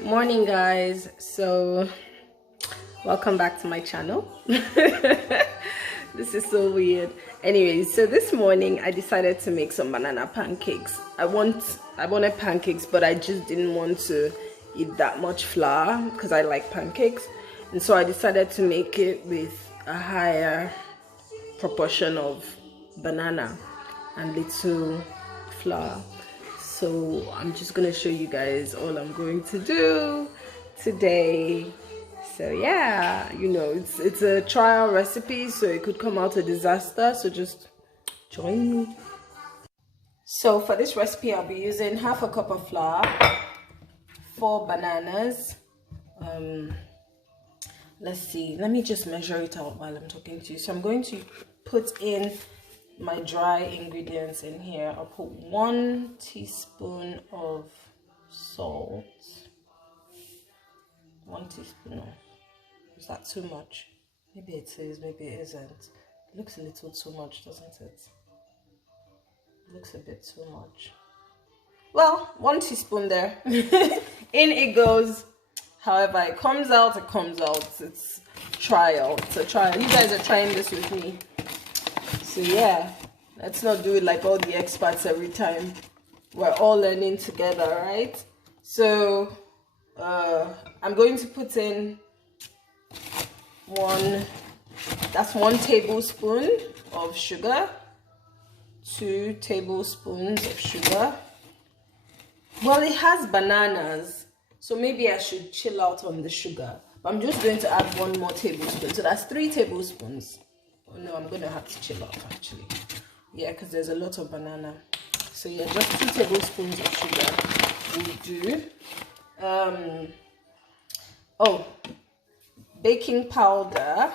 Morning, guys. So welcome back to my channel. This is so weird. Anyways, so this morning I decided to make some banana pancakes. I wanted pancakes, but I just didn't want to eat that much flour because I like pancakes, and so I decided to make it with a higher proportion of banana and little flour. So I'm just gonna show you guys all I'm going to do today. So yeah, you know, it's a trial recipe, so it could come out a disaster, so just join me. So for this recipe I'll be using half a cup of flour, 4 bananas. Let's see, let me just measure it out while I'm talking to you. So I'm going to put in my dry ingredients in here. I'll put 1 teaspoon of salt. 1 teaspoon. Is that too much? Maybe it is, maybe it isn't. It looks a little too much, doesn't it? It looks a bit too much. Well, 1 teaspoon there. In it goes. However it comes out, it comes out. It's trial. It's a trial. You guys are trying this with me. So yeah, let's not do it like all the experts every time. We're all learning together, right? So I'm going to put in 1 tablespoon of sugar, 2 tablespoons of sugar. Well, it has bananas, so maybe I should chill out on the sugar. But I'm just going to add 1 more tablespoon, so that's 3 tablespoons. Oh no, I'm gonna have to chill out actually. Yeah, because there's a lot of banana. So yeah, just 2 tablespoons of sugar will do. Oh, baking powder.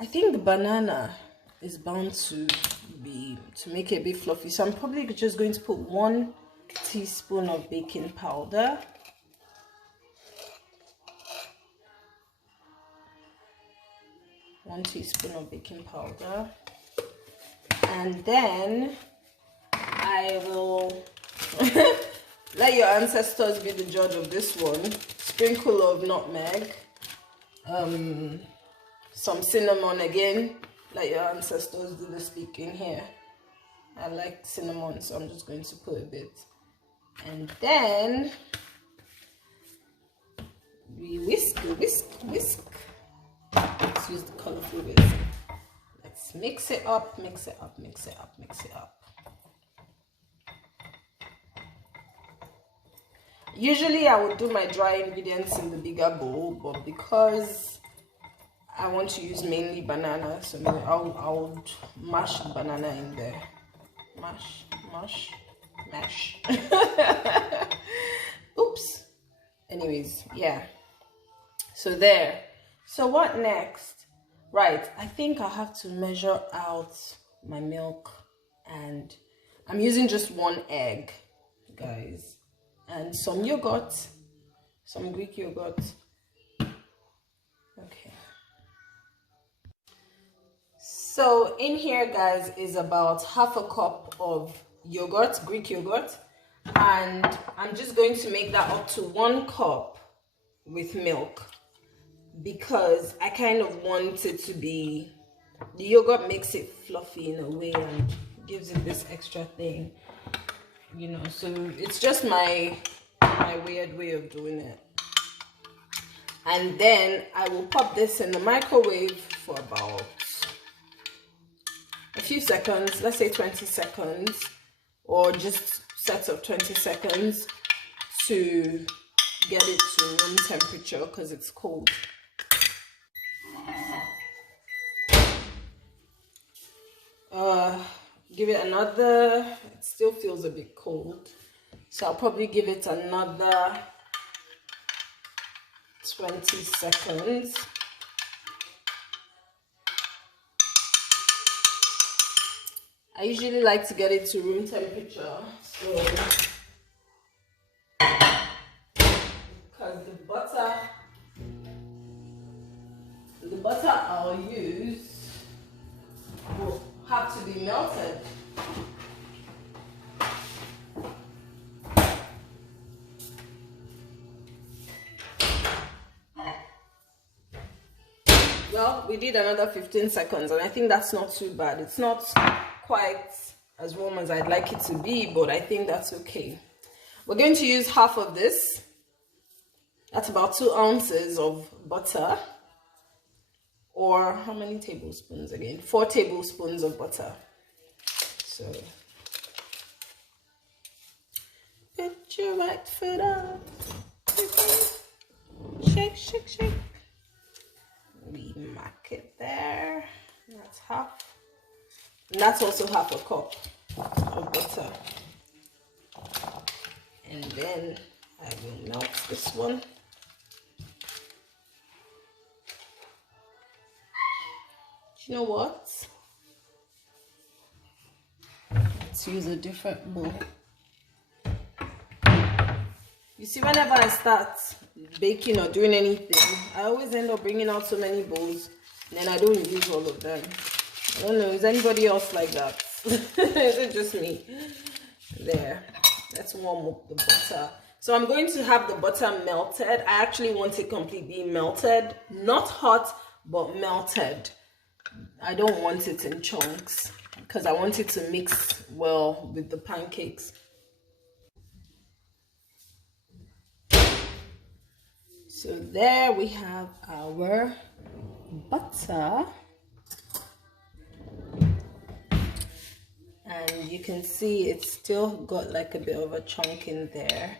I think the banana is bound to make it a bit fluffy, so I'm probably just going to put 1 teaspoon of baking powder. One teaspoon of baking powder, and then I will let your ancestors be the judge of this one. Sprinkle of nutmeg, some cinnamon again. Let your ancestors do the speaking here. I like cinnamon, so I'm just going to put a bit, and then we whisk. Let's use the colorful whisk. Let's mix it up. Usually I would do my dry ingredients in the bigger bowl, but because I want to use mainly banana, so I'll mash the banana in there. Mash. Oops. Anyways, yeah. So there. So what next? Right, I think I have to measure out my milk, and I'm using just 1 egg, guys, and some yogurt, some Greek yogurt. Okay. So in here, guys, is about half a cup of yogurt, Greek yogurt, and I'm just going to make that up to 1 cup with milk, because I kind of want it to be, the yogurt makes it fluffy in a way and gives it this extra thing, you know. So it's just my weird way of doing it. And then I will pop this in the microwave for about a few seconds, let's say 20 seconds, or just sets of 20 seconds to get it to room temperature because it's cold. Give it another, it still feels a bit cold, so I'll probably give it another 20 seconds. I usually like to get it to room temperature, so because the butter I'll use will have to be melted. Well, we did another 15 seconds, and I think that's not too bad. It's not quite as warm as I'd like it to be, but I think that's okay. We're going to use half of this. That's about 2 ounces of butter. Or how many tablespoons again? 4 tablespoons of butter. So put your right foot up. Shake, shake, shake. We mark it there. That's half. And that's also half a cup of butter. And then I will melt this one. You know what? Let's use a different bowl. You see, whenever I start baking or doing anything, I always end up bringing out so many bowls, and then I don't use all of them. I don't know, is anybody else like that? Is it just me? There. Let's warm up the butter. So I'm going to have the butter melted. I actually want it completely melted. Not hot, but melted. I don't want it in chunks because I want it to mix well with the pancakes. So there we have our butter. And you can see it's still got like a bit of a chunk in there.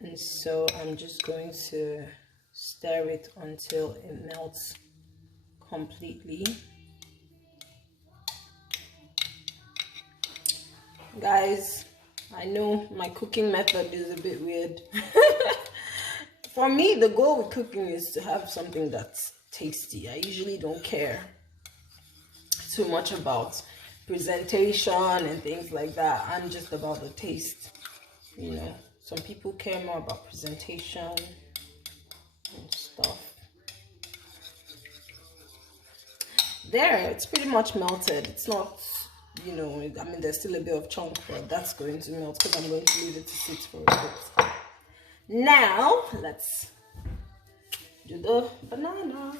And so I'm just going to stir it until it melts completely. Guys, I know my cooking method is a bit weird. For me, the goal with cooking is to have something that's tasty. I usually don't care too much about presentation and things like that. I'm just about the taste. You know, some people care more about presentation and stuff. There, it's pretty much melted. It's not, you know, I mean, there's still a bit of chunk, but that's going to melt because I'm going to leave it to sit for a bit. Now, let's do the banana.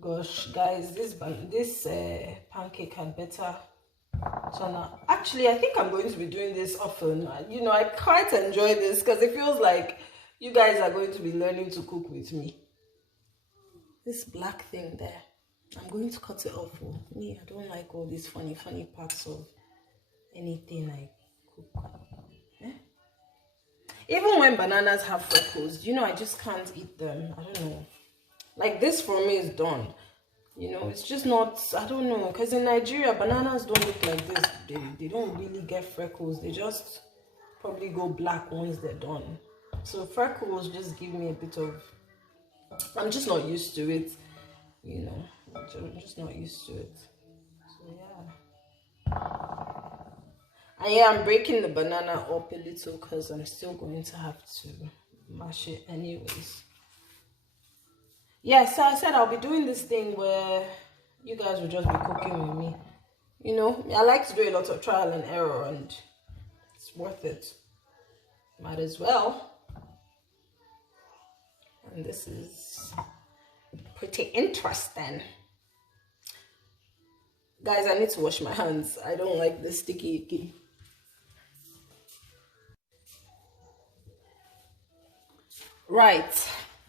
Gosh, guys, this pancake had better turn out. Actually, I think I'm going to be doing this often. You know, I quite enjoy this because it feels like you guys are going to be learning to cook with me. This black thing there, I'm going to cut it off. For me, I don't like all these funny parts of anything I cook. Even when bananas have freckles, you know, I just can't eat them. I don't know. Like this for me is done. You know, it's just not, I don't know, because in Nigeria, bananas don't look like this. They don't really get freckles. They just probably go black once they're done. So freckles just give me a bit of, I'm just not used to it. You know, I'm just not used to it. So yeah. And yeah, I'm breaking the banana up a little because I'm still going to have to mash it anyways. Yeah, so I said I'll be doing this thing where you guys will just be cooking with me. You know, I like to do a lot of trial and error, and it's worth it. Might as well. And this is pretty interesting. Guys, I need to wash my hands. I don't like this sticky icky. Right,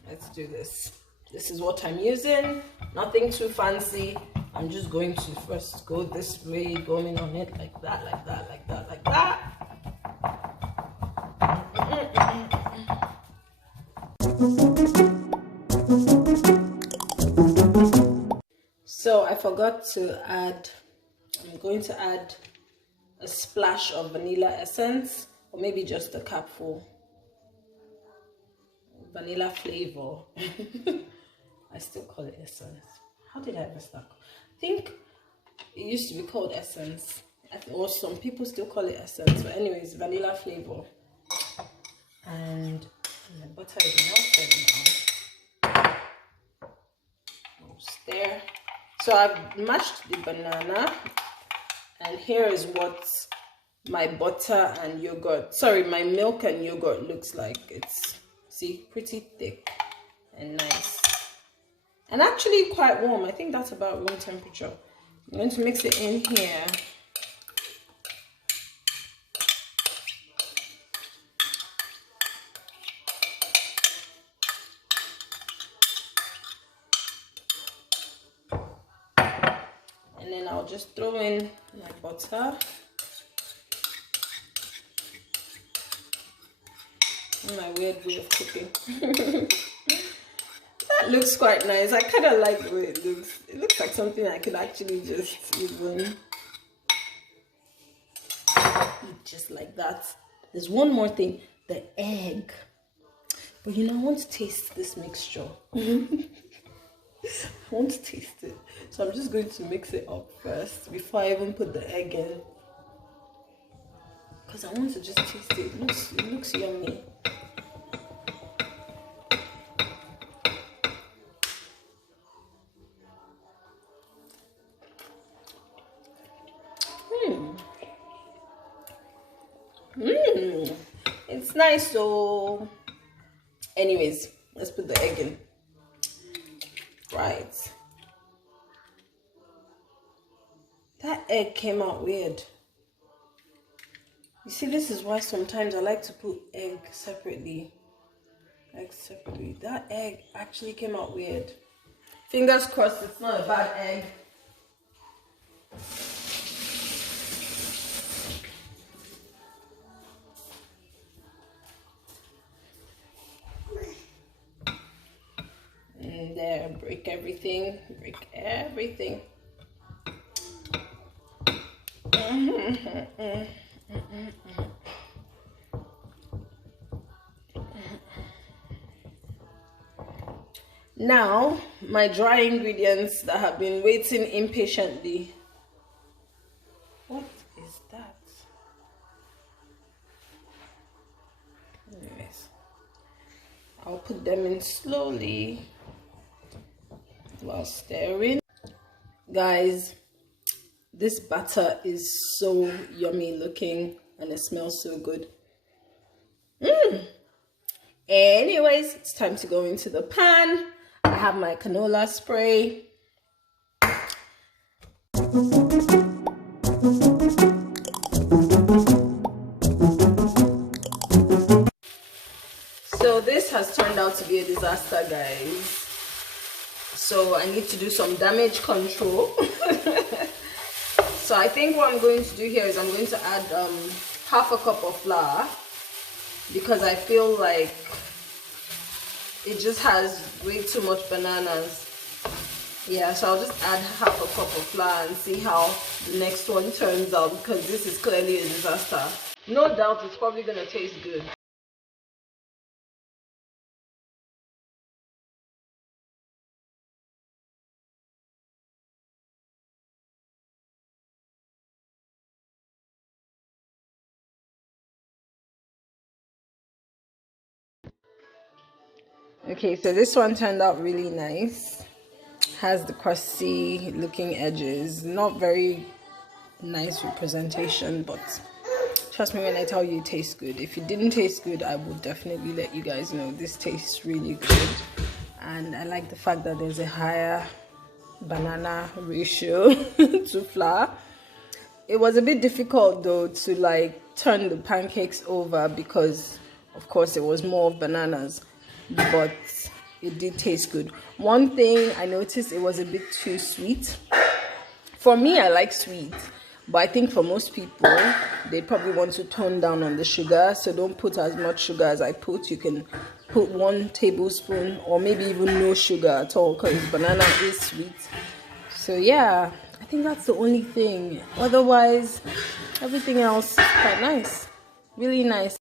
let's do this. This is what I'm using. Nothing too fancy. I'm just going to first go this way, going on it like that, like that, like that, like that. So I forgot to add, I'm going to add a splash of vanilla essence, or maybe just a cupful. Vanilla flavor. I still call it essence. How did I ever start? I think it used to be called essence, or some people still call it essence. But anyways, vanilla flavor. And the butter is melted now. We'll stir. So I've mashed the banana, and here is what my butter and yogurt, sorry, my milk and yogurt looks like. It's, see, pretty thick and nice, and actually quite warm. I think that's about room temperature. I'm going to mix it in here. And then I'll just throw in my butter. My weird way of cooking. That looks quite nice. I kind of like the way it looks. It looks like something I could actually just even eat just like that. There's one more thing, the egg. But you know, I want to taste this mixture. I want to taste it. So I'm just going to mix it up first before I even put the egg in. Because I want to just taste it. It looks yummy. It's nice. So anyways, let's put the egg in. Right, that egg came out weird. You see, this is why sometimes I like to put egg separately. That egg actually came out weird. Fingers crossed it's not a bad egg. And there, break everything. Now, my dry ingredients that have been waiting impatiently. What is that? Anyways, I'll put them in slowly while stirring. Guys, this batter is so yummy looking and it smells so good. Anyways, it's time to go into the pan. I have my canola spray. So this has turned out to be a disaster, guys. So I need to do some damage control. So I think what I'm going to do here is I'm going to add half a cup of flour, because I feel like it just has way too much bananas. Yeah, so I'll just add half a cup of flour and see how the next one turns out, because this is clearly a disaster. No doubt it's probably going to taste good. Okay, so this one turned out really nice. Has the crusty looking edges. Not very nice representation, but trust me when I tell you it tastes good. If it didn't taste good, I would definitely let you guys know. This tastes really good, and I like the fact that there's a higher banana ratio to flour. It was a bit difficult though to like turn the pancakes over, because of course it was more of bananas, but it did taste good. One thing I noticed, it was a bit too sweet. For me, I like sweet, but I think for most people, they probably want to tone down on the sugar, so don't put as much sugar as I put. You can put 1 tablespoon or maybe even no sugar at all, because banana is sweet. So yeah, I think that's the only thing. Otherwise, everything else is quite nice. Really nice.